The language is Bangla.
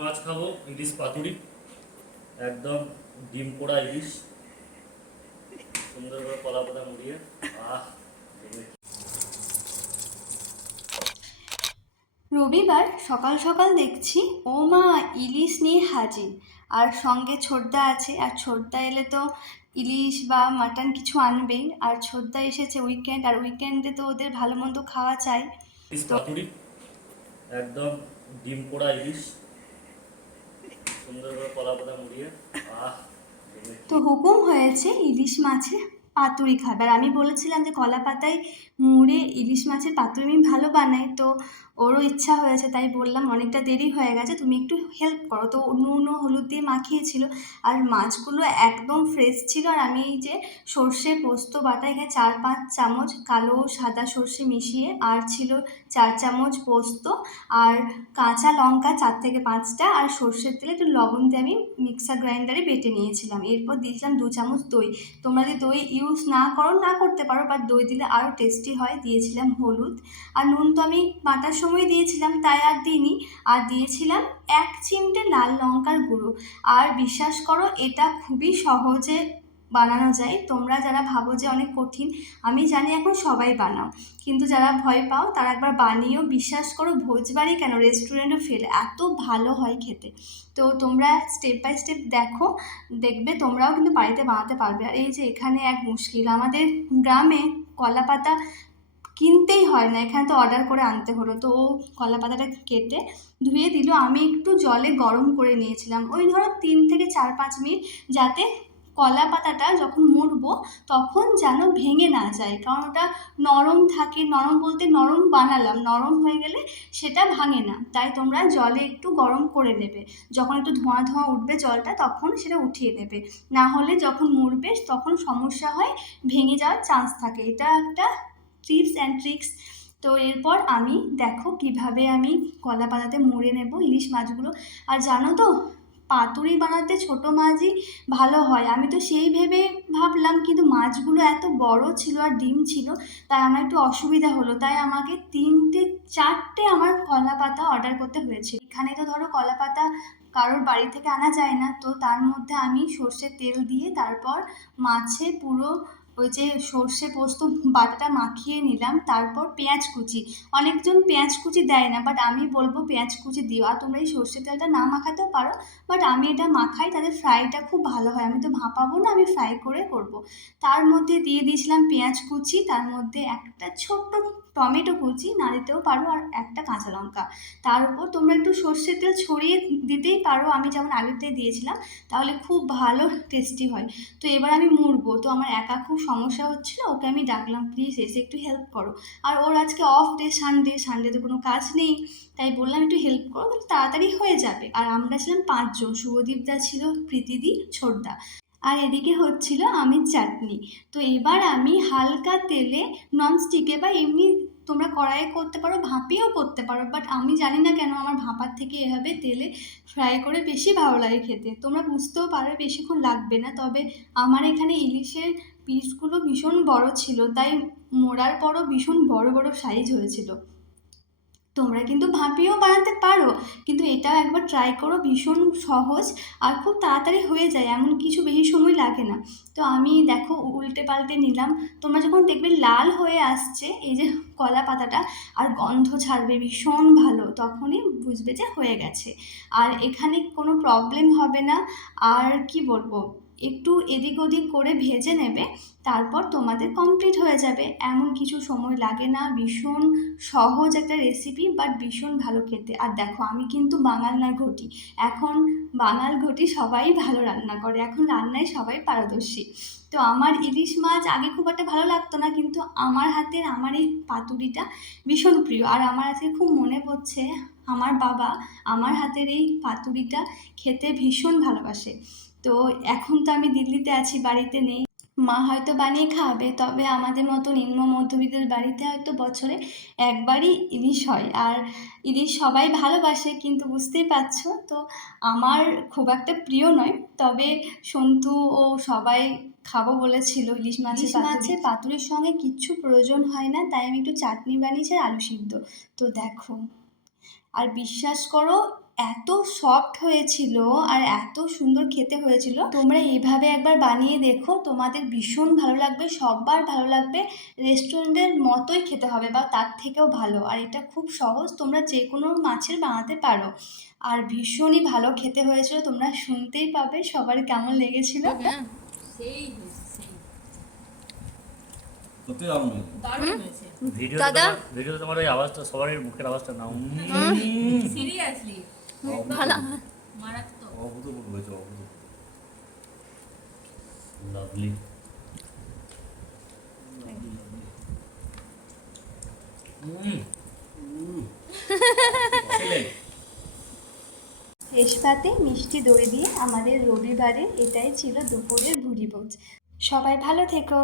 আজ খাবো ইলিশ পাতুরি, একদম ডিম পোড়া ইলিশ, সুন্দর করে কলা পাতা মুড়িয়ে। আহ রবিবার সকাল সকাল দেখছি ও মা ইলিশ নিয়ে হাজির। আর সঙ্গে ছোটদা আছে, আর ছোটদা এলে তো ইলিশ বা মাটন কিছু আনবেই। আর ছোটদা এসেছে উইকেন্ড, আর উইকেন্ডে তো ওদের ভালো মন্দ খাওয়া চাই। ইলিশ তো পাতুরি, একদম ডিম পোড়া ইলিশ, সুন্দর করে কলা পাতা মুড়িয়ে। আহ তো হুকুম হয়েছে ইলিশ মাছের পাতুরি খাবে। আর আমি বলেছিলাম যে কলা পাতায় মুড়ে ইলিশ মাছের পাতুরি আমি ভালো বানাই, তো ওরও ইচ্ছা হয়েছে। তাই বললাম অনেকটা দেরি হয়ে গেছে, তুমি একটু হেল্প করো। তো নুন ও হলুদ দিয়ে মাখিয়েছিল, আর মাছগুলো একদম ফ্রেশ ছিল। আর আমি এই যে সর্ষে পোস্ত বাটা এখানে 4-5 চামচ কালো সাদা সর্ষে মিশিয়ে, আর ছিল 4 চামচ পোস্ত, আর কাঁচা লঙ্কা 4 থেকে 5টা, আর সর্ষের তেলে একটু লবণ দিয়ে আমি মিক্সার গ্রাইন্ডারে বেটে নিয়েছিলাম। এরপর দিয়েছিলাম 2 চামচ দই। তোমরা যদি দই ইউজ না করো না করতে পারো, বাট দই দিলে আরও টেস্টি হয়। দিয়েছিলাম হলুদ, আর নুন তো আমি বাটার সময় দিয়েছিলাম, তাই আর দিইনি। আর দিয়েছিলাম 1 চিমটে লাল লঙ্কার গুঁড়ো। আর বিশ্বাস করো এটা খুবই সহজে বানানো যায়। তোমরা যারা ভাবো যে অনেক কঠিন, আমি জানি এখন সবাই বানাও, কিন্তু যারা ভয় পাও তারা একবার বানিয়েও, বিশ্বাস করো ভোজবাড়ি কেন রেস্টুরেন্টও ফেল, এত ভালো হয় খেতে। তো তোমরা স্টেপ বাই স্টেপ দেখো, দেখবে তোমরাও কিন্তু বাড়িতে বানাতে পারবে। আর এই যে এখানে এক মুশকিল, আমাদের গ্রামে কলা পাতা কিনতেই হয় না, এখানে তো অর্ডার করে আনতে হলো। তো ও কলা পাতাটা কেটে ধুয়ে দিল, আমি একটু জলে গরম করে নিয়েছিলাম ওই ধরো 3 থেকে 4-5 মিনিট, যাতে কলা পাতাটা যখন মুড়বো তখন যেন ভেঙে না যায়, কারণ ওটা নরম থাকে। নরম বলতে নরম বানালাম, নরম হয়ে গেলে সেটা ভাঙে না। তাই তোমরা জলে একটু গরম করে নেবে, যখন একটু ধোঁয়া ধোঁয়া উঠবে জলটা তখন সেটা উঠিয়ে দেবে। না হলে যখন মুড়বে তখন সমস্যা হয়, ভেঙে যাওয়ার চান্স থাকে। এটা একটা টিপস অ্যান্ড ট্রিক্স। তো এরপর আমি দেখো কিভাবে আমি কলা পাতাতে মুড়ে নেব ইলিশ মাছগুলো। আর জানো তো, পাতুরি বানাতে ছোট মাছই ভালো হয়, আমি তো সেই ভেবে ভাবলাম, কিন্তু মাছগুলো এত বড় ছিল আর ডিম ছিল, তাই আমার একটু অসুবিধা হলো। তাই আমাকে 3-4টে আমার কলা পাতা অর্ডার করতে হয়েছে। এখানে তো ধরো কলা পাতা কারোর বাড়ি থেকে আনা যায় না, তো তার মধ্যে আমি সর্ষের তেল দিয়ে তারপর মাছে পুরো ওই যে সর্ষে পোস্ত বাটাটা মাখিয়ে নিলাম। তারপর পেঁয়াজ কুচি, অনেকজন পেঁয়াজ কুচি দেয় না, বাট আমি বলবো পেঁয়াজ কুচি দিও। আর তোমরা এই সর্ষে তেলটা না মাখাতেও পারো, বাট আমি এটা মাখাই, তাদের ফ্রাইটা খুব ভালো হয়। আমি তো ভাপাবো না, আমি ফ্রাই করে করব। তার মধ্যে দিয়ে দিয়েছিলাম পেঁয়াজ কুচি, তার মধ্যে একটা ছোট্ট টমেটো কুচি, না দিতেও পারো, আর একটা কাঁচা লঙ্কা। তার উপর তোমরা একটু সর্ষের তেল ছড়িয়ে দিতেই পারো, আমি যেমন আগেতে দিয়েছিলাম, তাহলে খুব ভালো টেস্টি হয়। তো এবার আমি মুড়বো, তো আমার একা খুব সমস্যা হচ্ছিল, ওকে আমি ডাকলাম প্লিজ এসে একটু হেল্প করো। আর ওর আজকে অফ ডে, সানডে, সানডেতে কোনো কাজ নেই, তাই বললাম একটু হেল্প করো, তাহলে তাড়াতাড়ি হয়ে যাবে। আর আমরা ছিলাম 5জন, শুভদীপদা ছিল, প্রীতিদি, ছোটদা, আর এদিকে হচ্ছিল আমের চাটনি। তো এবার আমি হালকা তেলে, ননস্টিকে বা এমনি তোমরা কড়াইয়ে করতে পারো, ভাপিয়েও করতে পারো, বাট আমি জানি না কেন আমার ভাপার থেকে এভাবে তেলে ফ্রাই করে বেশি ভালো লাগে খেতে। তোমরা বুঝতেও পারো বেশিক্ষণ লাগবে না। তবে আমার এখানে ইলিশের পিসগুলো ভীষণ বড় ছিল, তাই মোড়ার পরও ভীষণ বড় বড় সাইজ হয়েছিল। তোমরা কিন্তু ভাপিয়েও বানাতে পারো, কিন্তু এটাও একবার ট্রাই করো, ভীষণ সহজ আর খুব তাড়াতাড়ি হয়ে যায়, এমন কিছু বেশি সময় লাগে না। তো আমি দেখো উল্টে পাল্টে নিলাম। তোমরা যখন দেখবে লাল হয়ে আসছে এই যে কলা পাতাটা, আর গন্ধ ছাড়বে ভীষণ ভালো, তখনই বুঝবে যে হয়ে গেছে। আর এখানে কোনো প্রবলেম হবে না। আর কি বলবো, একটু এদিক ওদিক করে ভেজে নেবে, তারপর তোমাদের কমপ্লিট হয়ে যাবে। এমন কিছু সময় লাগে না, ভীষণ সহজ একটা রেসিপি, বাট ভীষণ ভালো খেতে। আর দেখো আমি কিন্তু বাঙাল নয় ঘটি, এখন বাঙাল ঘটি সবাই ভালো রান্না করে, এখন রান্নায় সবাই পারদর্শী। তো আমার ইলিশ মাছ আগে খুব একটা ভালো লাগতো না, কিন্তু আমার হাতের আমার এই পাতুরিটা ভীষণ প্রিয়। আর আমার আজকে খুব মনে পড়ছে আমার বাবা আমার হাতের এই পাতুরিটা খেতে ভীষণ ভালোবাসে। তো এখন তো আমি দিল্লিতে আছি, বাড়িতে নেই, মা হয়তো বানিয়ে খাওয়াবে, তবে আমাদের মতো নিম্ন মধ্যবিত্তের বাড়িতে হয়তো বছরে একবারই ইলিশ হয়। আর ইলিশ সবাই ভালোবাসে, কিন্তু বুঝতেই পারছো তো আমার খুব একটা প্রিয় নয়। তবে সন্তু ও সবাই খাবো বলেছিল ইলিশ মাছের পাতুরির সঙ্গে কিচ্ছু প্রয়োজন হয় না, তাই আমি একটু চাটনি বানিয়েছি আর আলু সিদ্ধ। তো দেখো, আর বিশ্বাস করো এত সফট হয়েছিল আর এত সুন্দর খেতে হয়েছিল। তোমরা এইভাবে একবার বানিয়ে দেখো, তোমাদের ভীষণ ভালো লাগবে, সবার ভালো লাগবে। রেস্টুরেন্টের মতোই খেতে হবে বা তার থেকেও ভালো। আর এটা খুব সহজ, তোমরা যে কোনো মাছের বানাতে পারো। আর ভীষণই ভালো খেতে হয়েছিল, তোমরা শুনতেই পাবে সবার কেমন লেগেছিল। সেই হয়েছে, সেই সত্যি দারুণ হয়েছে। দারুণ হয়েছে। ভিডিওতে তোমার ওই আওয়াজটা, সবার মুখের আওয়াজটা না সিরিয়াসলি ভালো মারাত্মক। অভূতপূর্ব হয়েছে, অভূতপূর্ব। লাভলি। তেজপাতে মিষ্টি দই দিয়ে আমাদের রবিবারে এটাই ছিল দুপুরের ভুরিভোজ। সবাই ভালো থেকো।